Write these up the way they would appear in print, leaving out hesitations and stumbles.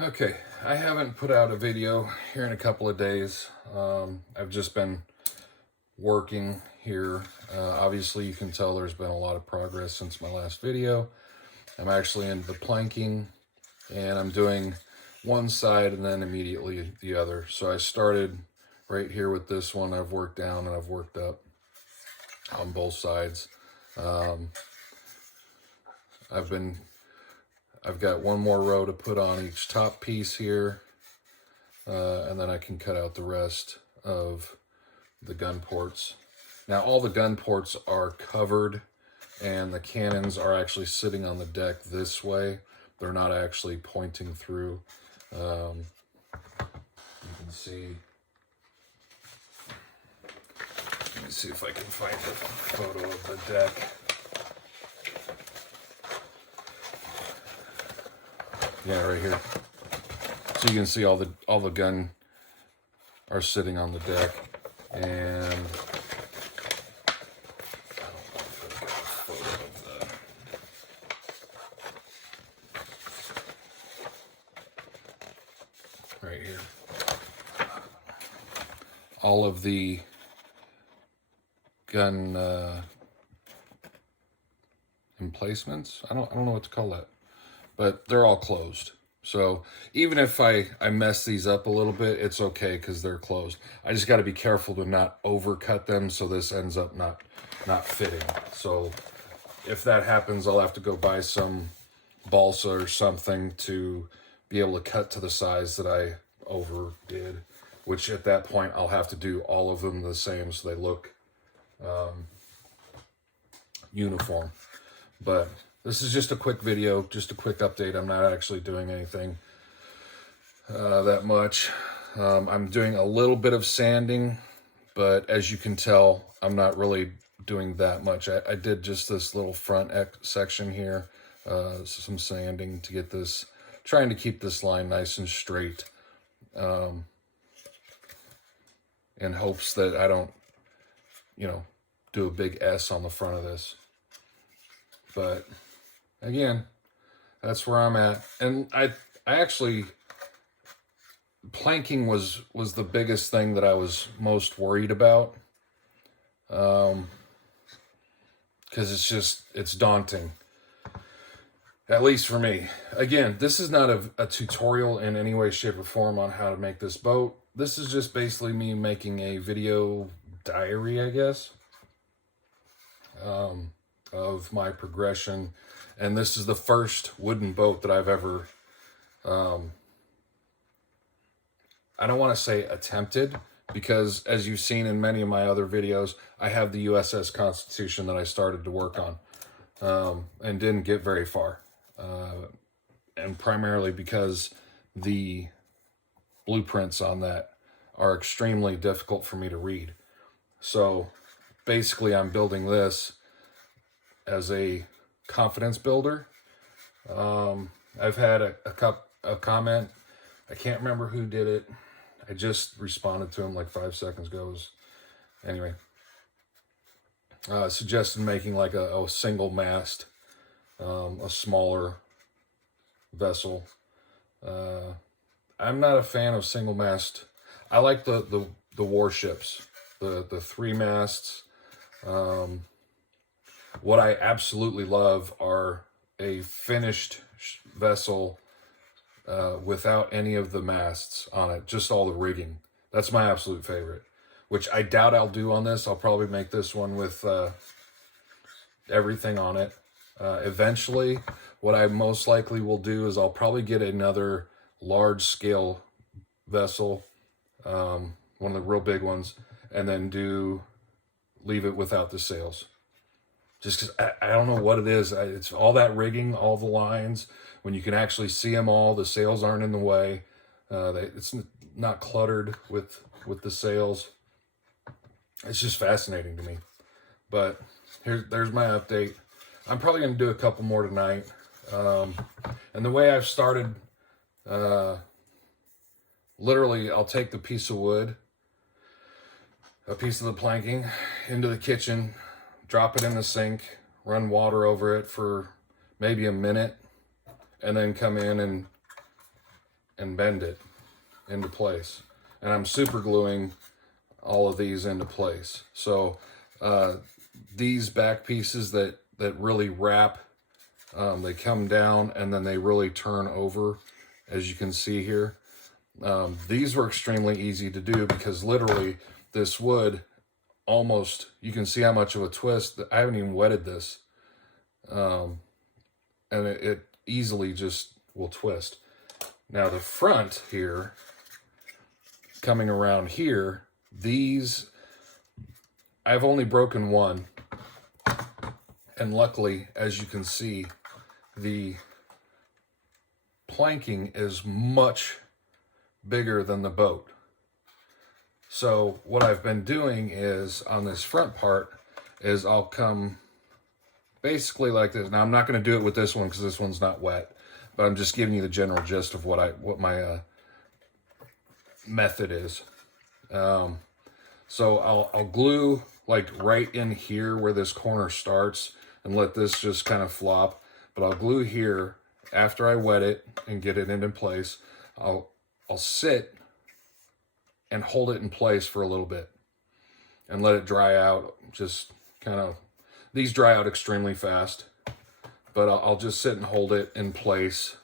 Okay, I haven't put out a video here in a couple of days. I've just been working here. Obviously, you can tell there's been a lot of progress since my last video. I'm actually into planking, and I'm doing one side and then immediately the other. So I started right here with this one. I've worked down and I've worked up on both sides. I've got one more row to put on each top piece here, and then I can cut out the rest of the gun ports. Now all the gun ports are covered, and the cannons are actually sitting on the deck this way. They're not actually pointing through. You can see. Let me see if I can find a photo of the deck. Yeah, right here. So you can see all the gun are sitting on the deck, and I don't know if I've got a photo of right here. All of the gun emplacements. I don't know what to call that, but they're all closed. So even if I mess these up a little bit, it's okay because they're closed. I just got to be careful to not overcut them so this ends up not fitting. So if that happens, I'll have to go buy some balsa or something to be able to cut to the size that I overdid, which at that point I'll have to do all of them the same so they look uniform. But this is just a quick video, just a quick update. I'm not actually doing anything that much. I'm doing a little bit of sanding, but as you can tell, I'm not really doing that much. I did just this little front section here, some sanding to get this, trying to keep this line nice and straight, in hopes that I don't, do a big S on the front of this. But again, that's where I'm at. And I actually, planking was the biggest thing that I was most worried about. Because it's daunting. At least for me. Again, this is not a tutorial in any way, shape, or form on how to make this boat. This is just basically me making a video diary, I guess, of my progression. And this is the first wooden boat that I've ever, I don't want to say attempted, because as you've seen in many of my other videos, I have the USS Constitution that I started to work on, and didn't get very far. And primarily because the blueprints on that are extremely difficult for me to read. So basically I'm building this as a confidence builder. I've had a comment. I can't remember who did it. I just responded to him like 5 seconds ago. Anyway, suggested making like a single mast, a smaller vessel. I'm not a fan of single mast. I like the warships, the 3 masts. What I absolutely love are a finished vessel without any of the masts on it, just all the rigging. That's my absolute favorite, which I doubt I'll do on this. I'll probably make this one with everything on it. Eventually, what I most likely will do is I'll probably get another large-scale vessel, one of the real big ones, and then leave it without the sails. Just because I don't know what it is. It's all that rigging, all the lines. When you can actually see them all, the sails aren't in the way. It's not cluttered with the sails. It's just fascinating to me. But there's my update. I'm probably going to do a couple more tonight. And the way I've started, literally, I'll take the piece of wood, a piece of the planking, into the kitchen, drop it in the sink, run water over it for maybe a minute, and then come in and bend it into place. And I'm super gluing all of these into place. So these back pieces that really wrap, they come down and then they really turn over, as you can see here. These were extremely easy to do because literally this wood almost, you can see how much of a twist. I haven't even wetted this. And it easily just will twist. Now the front here, coming around here, these, I've only broken one. And luckily, as you can see, the planking is much bigger than the boat. So what I've been doing is, on this front part, is I'll come basically like this. Now I'm not going to do it with this one because this one's not wet, but I'm just giving you the general gist of what my method is. So I'll glue like right in here where this corner starts and let this just kind of flop. But I'll glue here after I wet it and get it into place. I'll sit and hold it in place for a little bit and let it dry out. Just kind of, these dry out extremely fast, but I'll just sit and hold it in place.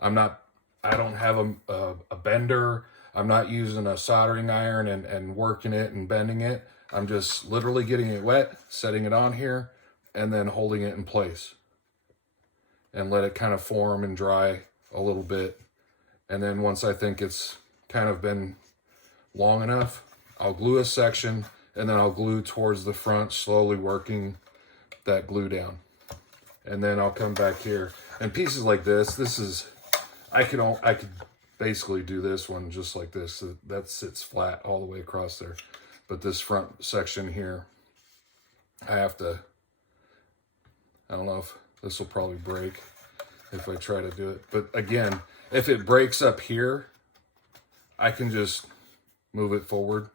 I don't have a bender. I'm not using a soldering iron and working it and bending it. I'm just literally getting it wet, setting it on here, and then holding it in place. And let it kind of form and dry a little bit. And then once I think it's kind of been long enough, I'll glue a section, and then I'll glue towards the front, slowly working that glue down. And then I'll come back here. And pieces like this is, I could basically do this one just like this. So that sits flat all the way across there. But this front section here, I have to, I don't know if this will probably break if I try to do it. But again, if it breaks up here, I can just move it forward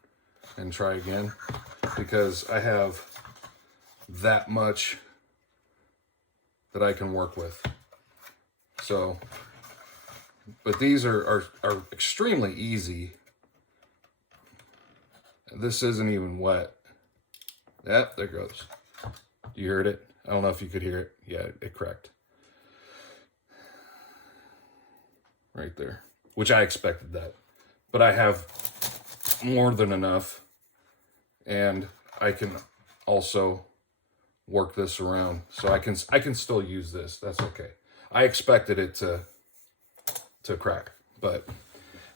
and try again, because I have that much that I can work with. So, but these are extremely easy. This isn't even wet. Yep, there it goes. You heard it? I don't know if you could hear it. Yeah, it cracked. Right there. Which I expected that. But I have more than enough. And I can also work this around. So I can still use this. That's okay. I expected it to crack. But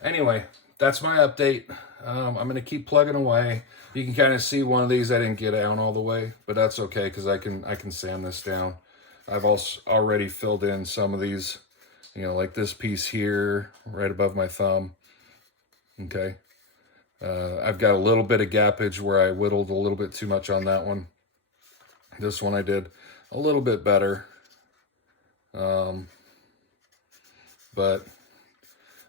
anyway, that's my update. I'm going to keep plugging away. You can kind of see one of these I didn't get down all the way, but that's okay because I can sand this down. I've also already filled in some of these, you know, like this piece here right above my thumb. Okay. I've got a little bit of gappage where I whittled a little bit too much on that one. This one I did a little bit better. But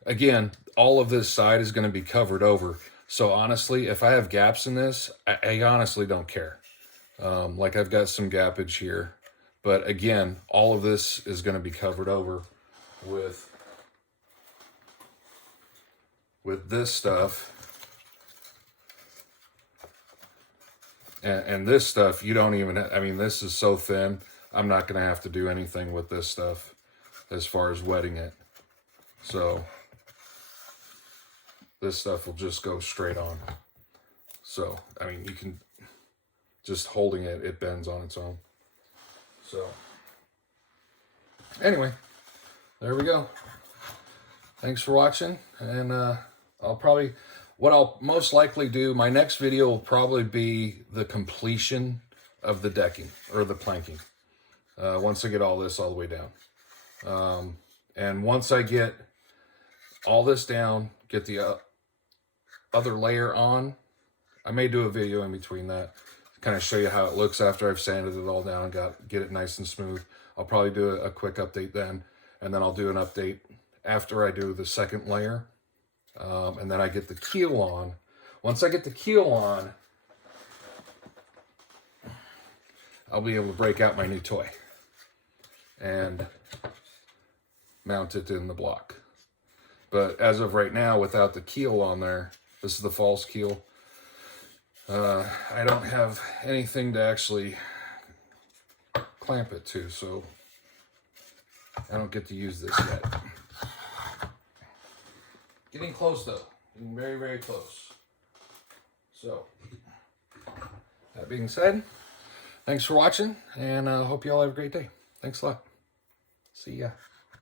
again, all of this side is going to be covered over. So honestly, if I have gaps in this, I honestly don't care. Like I've got some gappage here, but again, all of this is going to be covered over with this stuff. And this stuff, you don't even, I mean, this is so thin, I'm not going to have to do anything with this stuff as far as wetting it. So this stuff will just go straight on. So, I mean, you can, just holding it, it bends on its own. So, anyway, there we go. Thanks for watching. And what I'll most likely do, my next video will probably be the completion of the decking, or the planking. Once I get all this all the way down. And once I get all this down, get the other layer on, I may do a video in between that, kind of show you how it looks after I've sanded it all down and get it nice and smooth. I'll probably do a quick update then, and then I'll do an update after I do the second layer. And then I get the keel on. Once I get the keel on, I'll be able to break out my new toy and mount it in the block. But as of right now, without the keel on there, this is the false keel, I don't have anything to actually clamp it to, so I don't get to use this yet. Getting close though, getting very, very close. So, that being said, thanks for watching, and I hope you all have a great day. Thanks a lot. See ya.